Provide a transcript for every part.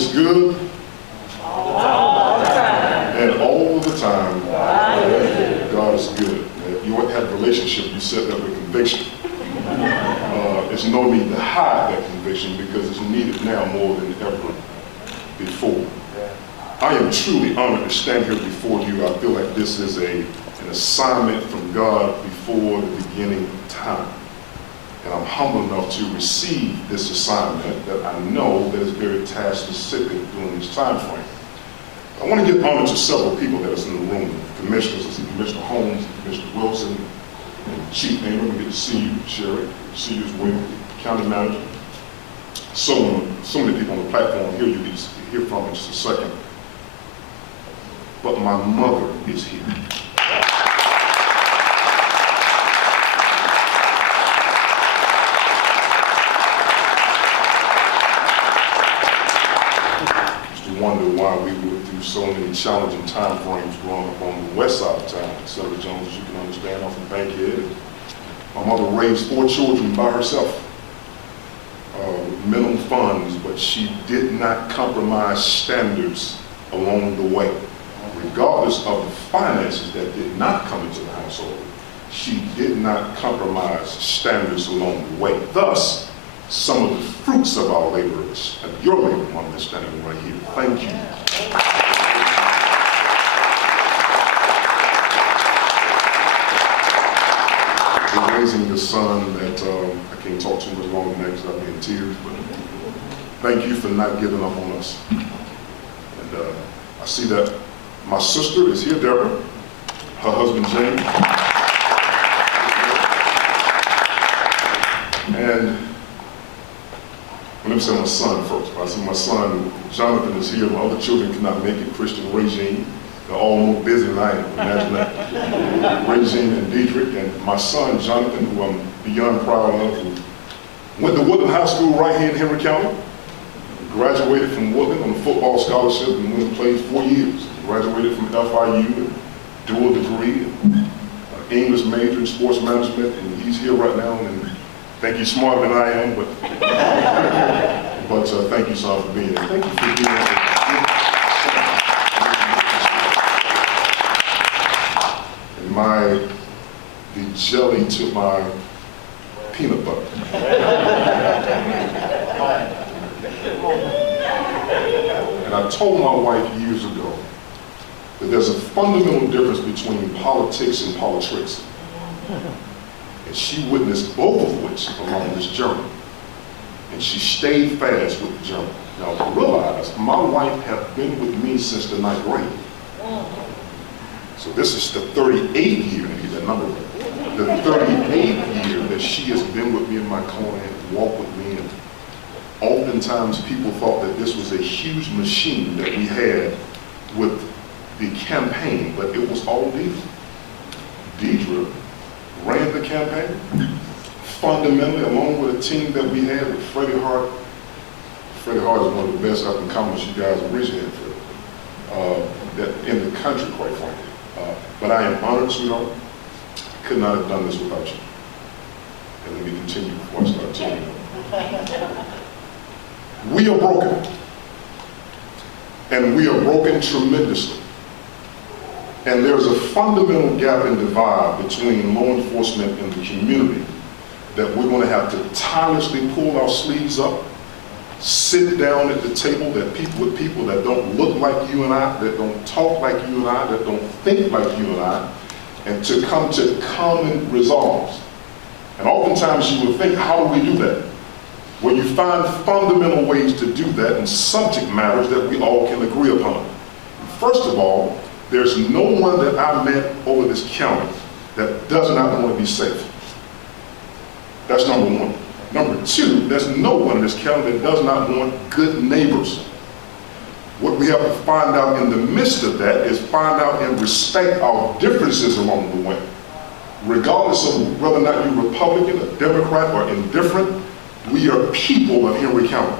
is good. All the time. And all the time, God is good. You want to have a relationship, you set up with conviction. There's no need to hide that conviction because it's needed now more than ever before. I am truly honored to stand here before you. I feel like this is an assignment from God before the beginning of time. And I'm humble enough to receive this assignment that I know that is very task specific during this time frame. I want to give honor to several people that is in the room. Commissioners, I see Commissioner Holmes, Commissioner Wilson, and Chief Amer. We get to see you, Sherry. See you as well, County Manager. So many people on the platform here. You'll hear from in just a second. But my mother is here. Wonder why we went through so many challenging time frames growing up on the west side of town. Senator Jones, as you can understand, off of Bankhead. My mother raised 4 children by herself with minimum funds, but she did not compromise standards along the way. Regardless of the finances that did not come into the household, she did not compromise standards along the way. Thus, some of the fruits of our labor, of your labor, Mom, that's standing right here. Thank you. For raising your son that I can't talk too much longer than that because I'll be in tears, but thank you for not giving up on us. And I see that my sister is here, Deborah, her husband, James. And let me say my son first. I see my son, Jonathan, is here. My other children cannot make it. Christian, Regine. They're all more busy than I am. Imagine that. Regine and Dietrich. And my son, Jonathan, who I'm beyond proud of, who went to Woodland High School right here in Henry County. Graduated from Woodland on a football scholarship and went and played 4 years. Graduated from FIU, dual degree, English major in sports management, and he's here right now. And I think he's smarter than I am, but thank you, son, for being here. Thank you for being here. And the jelly to my peanut butter. And I told my wife years ago that there's a fundamental difference between politics and politricks. And she witnessed both of which along this journey. And she stayed fast with the journey. Now, realize my wife has been with me since the 9th grade. So this is the 38th year, I need that number right. The 38th year that she has been with me in my corner and walked with me. And oftentimes people thought that this was a huge machine that we had with the campaign, but it was all Deidre. Deidre ran the campaign fundamentally along with a team that we had with Freddie Hart. Freddie Hart is one of the best up-and-comers you guys originated that in the country, quite frankly. But I am honored, sweetheart. I could not have done this without you. And let me continue before I start telling you. We are broken. And we are broken tremendously. And there's a fundamental gap and divide between law enforcement and the community that we're going to have to tirelessly pull our sleeves up, sit down at the table with people that don't look like you and I, that don't talk like you and I, that don't think like you and I, and to come to common resolves. And oftentimes you would think, how do we do that? Well, you find fundamental ways to do that in subject matters that we all can agree upon. First of all, there's no one that I met over this county that does not want to be safe. That's number one. Number two, there's no one in this county that does not want good neighbors. What we have to find out in the midst of that is find out and respect our differences along the way. Regardless of whether or not you're Republican, or Democrat, or indifferent, we are people of Henry County.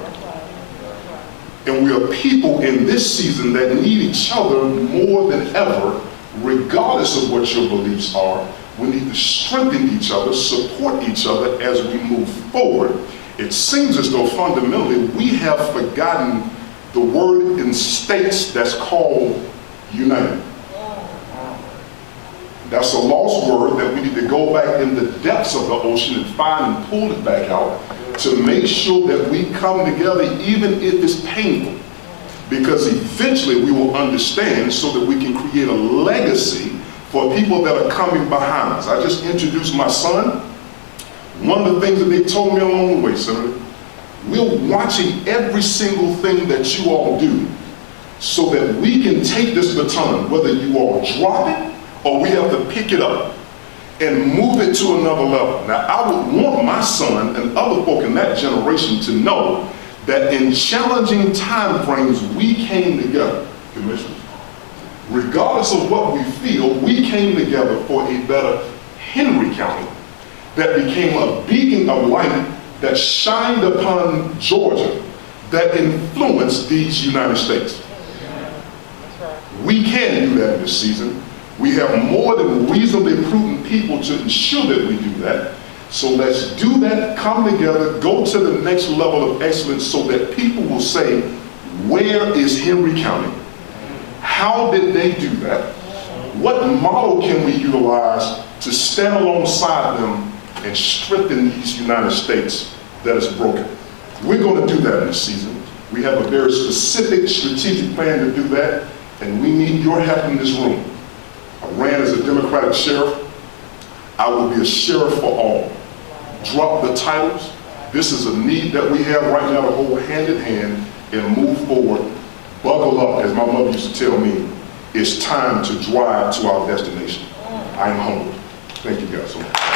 And we are people in this season that need each other more than ever, regardless of what your beliefs are. We need to strengthen each other, support each other as we move forward. It seems as though fundamentally we have forgotten the word in states that's called united. That's a lost word that we need to go back in the depths of the ocean and find and pull it back out to make sure that we come together even if it's painful. Because eventually we will understand so that we can create a legacy for people that are coming behind us. I just introduced my son. One of the things that they told me along the way, Senator, we're watching every single thing that you all do so that we can take this baton, whether you all drop it or we have to pick it up and move it to another level. Now, I would want my son and other folk in that generation to know that in challenging time frames, we came together, Commissioners. Regardless of what we feel, we came together for a better Henry County that became a beacon of light that shined upon Georgia that influenced these United States. We can do that in this season. We have more than reasonably prudent people to ensure that we do that. So let's do that, come together, go to the next level of excellence so that people will say, where is Henry County? How did they do that? What model can we utilize to stand alongside them and strengthen these United States that is broken? We're going to do that in this season. We have a very specific strategic plan to do that, and we need your help in this room. I ran as a Democratic sheriff. I will be a sheriff for all. Drop the titles. This is a need that we have right now to hold hand in hand and move forward. Buckle up, as my mother used to tell me, it's time to drive to our destination. I am humbled. Thank you guys so much.